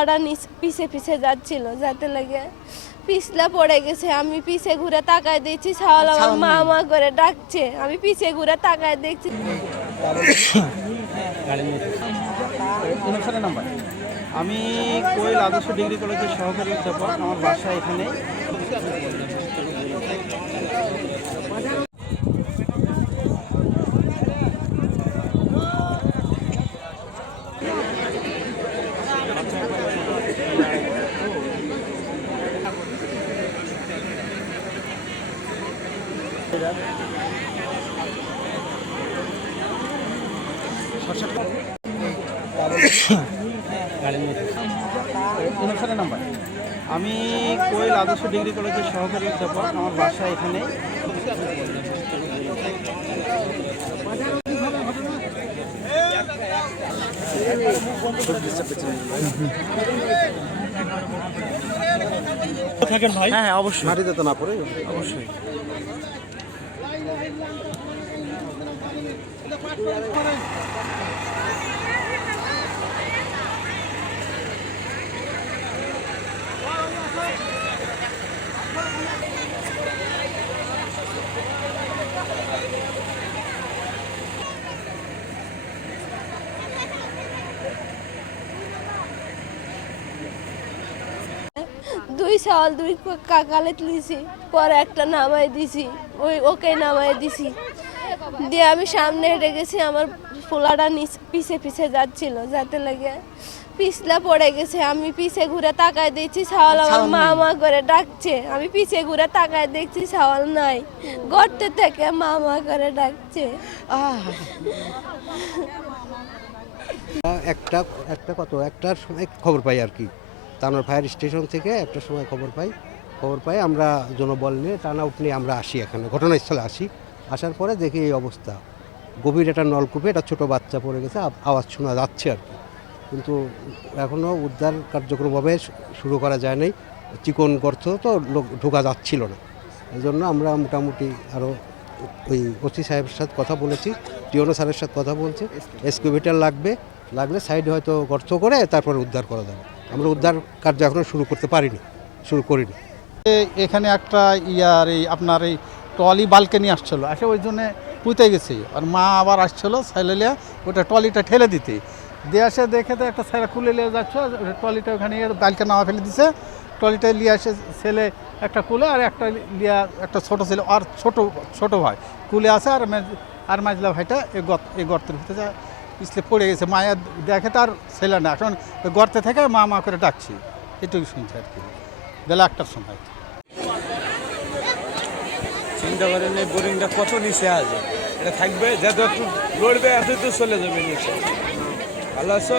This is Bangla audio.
ওরা পিছে পিছে যাচ্ছিল, যাতে লাগে পিছলা পড়ে গেছে। আমি পিছে ঘুরে তাকায় দেখছি ছাওয়াল আমার মা মা করে ডাকছে। আমি পিছে ঘুরে তাকায় দেখছি। আমি কোয়েল আদর্শ ডিগ্রি কলেজের সহকারী অধ্যাপক। আমার বাসা এখানে। নাম্বার আমি কোয়েল আদর্শ ডিগ্রি কলেজের সহকারী অধ্যাপক। আমার বাসা এখানে। থাকেন ভাই? হ্যাঁ অবশ্যই, মাটিতে তো না পড়ে অবশ্যই। 2 ছাওয়াল 2 কাকালে তুলিছি, পরে একটা নামাই দিছি, ওকে নামাই দিছি। দিয়ে আমি সামনে হেঁটে গেছি, আমার পোলাটা পিছে পিছে যাচ্ছিল, যাতে লাগে পিছলা পড়ে গেছে। আমি পিছে ঘুরে তাকায় দেখছি ছাওয়াল আমার মা মা করে ডাকছে। আমি পিছে ঘুরে তাকায় দেখছি ছাওয়াল নাই, গর্তে থেকে মা মা করে ডাকছে। একটার সময় খবর পাই আর কি। তানোর ফায়ার স্টেশন থেকে একটার সময় খবর পাই আমরা জনবল নিয়ে টার্ন-আউট নিয়ে আমরা আসি, এখানে ঘটনাস্থলে আসি। আসার পরে দেখি এই অবস্থা, গভীর একটা নলকূপে একটা ছোটো বাচ্চা পড়ে গেছে, আওয়াজ শোনা যাচ্ছে আর কি, কিন্তু এখনও উদ্ধার কার্যক্রমভাবে শুরু করা যায় নাই। চিকন গর্ত তো লোক ঢোকা যাচ্ছিল না, এই জন্য আমরা মোটামুটি আরও ওই ওসি সাহেবের সাথে কথা বলেছি, টিওনো স্যারের সাথে কথা বলছি। এক্সকাভেটর লাগলে সাইডে হয়তো গর্ত করে তারপরে উদ্ধার করা যাবে। আমরা উদ্ধার কার্য এখনও শুরু করিনি। এখানে একটা এই আপনার এই ট্রলি বালকে নিয়ে আসছিলো, আসে ওই জন্যে পুঁতে গেছে। আর মা আবার আসছিলো সাইলেলিয়া ওটা ট্রলিটা ঠেলে দিতে, দিয়ে আসে দেখে তো একটা ছেলে কুলে নিয়ে যাচ্ছে, ট্রলিটা ওখানে বালকে নামা ফেলে দিছে। ট্রলিটা নিয়ে আসে ছেলে একটা কুলে, আর একটা লিয়া একটা ছোটো ছেলে আর ছোটো ভাই কুলে আসে, আর মাঝলা ভাইটা এই গর্তের ভিতরে পিছলে পড়ে গেছে। মায়া দেখে তার ছেলে না, এখন ওই গর্তে থেকে মা মা করে ডাকছি, এটুকু শুনছে আর কি, বেলা 1টার সময়। চিন্তা করেন এই বোরিংটা কত নিচে আছে, এটা থাকবে যত একটু লড়বে এত তো চলে যাবে নিচে। ভালো আছো?